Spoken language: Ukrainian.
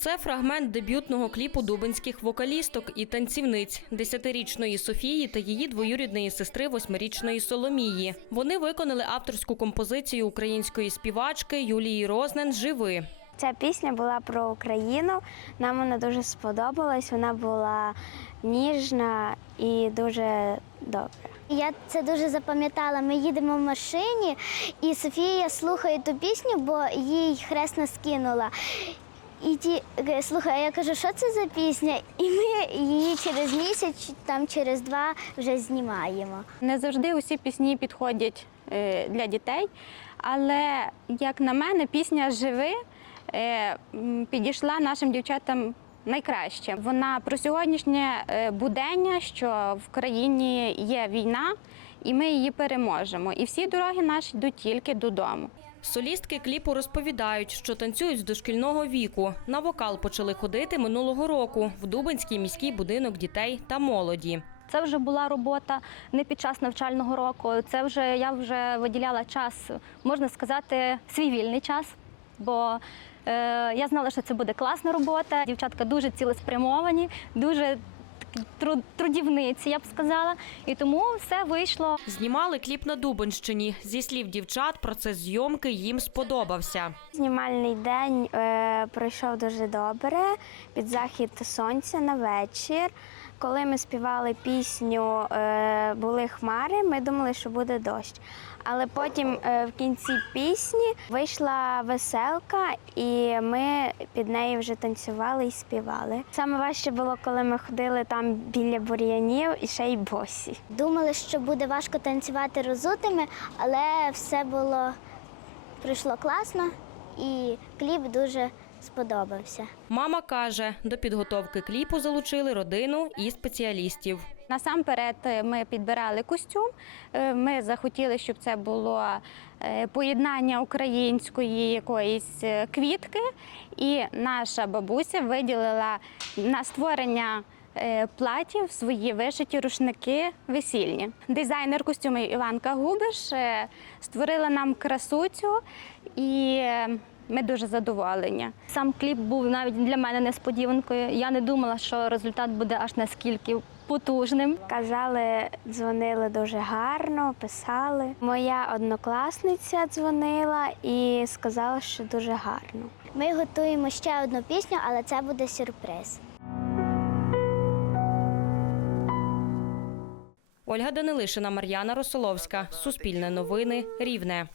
Це фрагмент дебютного кліпу дубинських вокалісток і танцівниць десятирічної Софії та її двоюрідної сестри восьмирічної Соломії. Вони виконали авторську композицію української співачки Юлії Рознен Живи. Ця пісня була про Україну. Нам вона дуже сподобалась. Вона була ніжна і дуже добра. Я це дуже запам'ятала. Ми їдемо в машині, і Софія слухає ту пісню, бо їй хресна скинула. І ті е, слухай, я кажу, що це за пісня? І ми її через місяць, там через два вже знімаємо. Не завжди усі пісні підходять е, для дітей, але, як на мене, пісня Живи е, підійшла нашим дівчатам найкраще. Вона про сьогоднішнє будення, що в країні є війна, і ми її переможемо. І всі дороги наші йдуть тільки додому. Солістки кліпу розповідають, що танцюють з дошкільного віку. На вокал почали ходити минулого року в Дубинський міський будинок дітей та молоді. Це вже була робота не під час навчального року. Це вже я вже виділяла час, можна сказати, свій вільний час. Бо е, я знала, що це буде класна робота. Дівчатка дуже цілеспрямовані, дуже трудівниці, я б сказала. І тому все вийшло. Знімали кліп на Дубинщині. Зі слів дівчат, процес зйомки їм сподобався. Знімальний день е, пройшов дуже добре під захід сонця на вечір. Коли ми співали пісню е, Були хмари, ми думали, що буде дощ. Але потім е, в кінці пісні вийшла веселка, і ми під нею вже танцювали і співали. Саме важче було, коли ми ходили там біля бур'янів і ще й босі. Думали, що буде важко танцювати розутими, але все було пройшло класно і кліп дуже сподобався. Мама каже, до підготовки кліпу залучили родину і спеціалістів. Насамперед е, ми підбирали костюм. Е, Ми захотіли, щоб це було е, поєднання української якоїсь квітки. І наша бабуся виділила на створення платів свої вишиті рушники весільні. Дизайнер костюмів Іванка Губиш створила нам красуцю і ми дуже задоволені. Сам кліп був навіть для мене несподіванкою. Я не думала, що результат буде аж наскільки потужним. Казали, дзвонили дуже гарно, писали. Моя однокласниця дзвонила і сказала, що дуже гарно. Ми готуємо ще одну пісню, але це буде сюрприз. Ольга Данилишина, Мар'яна Росоловська. Суспільне новини. Рівне.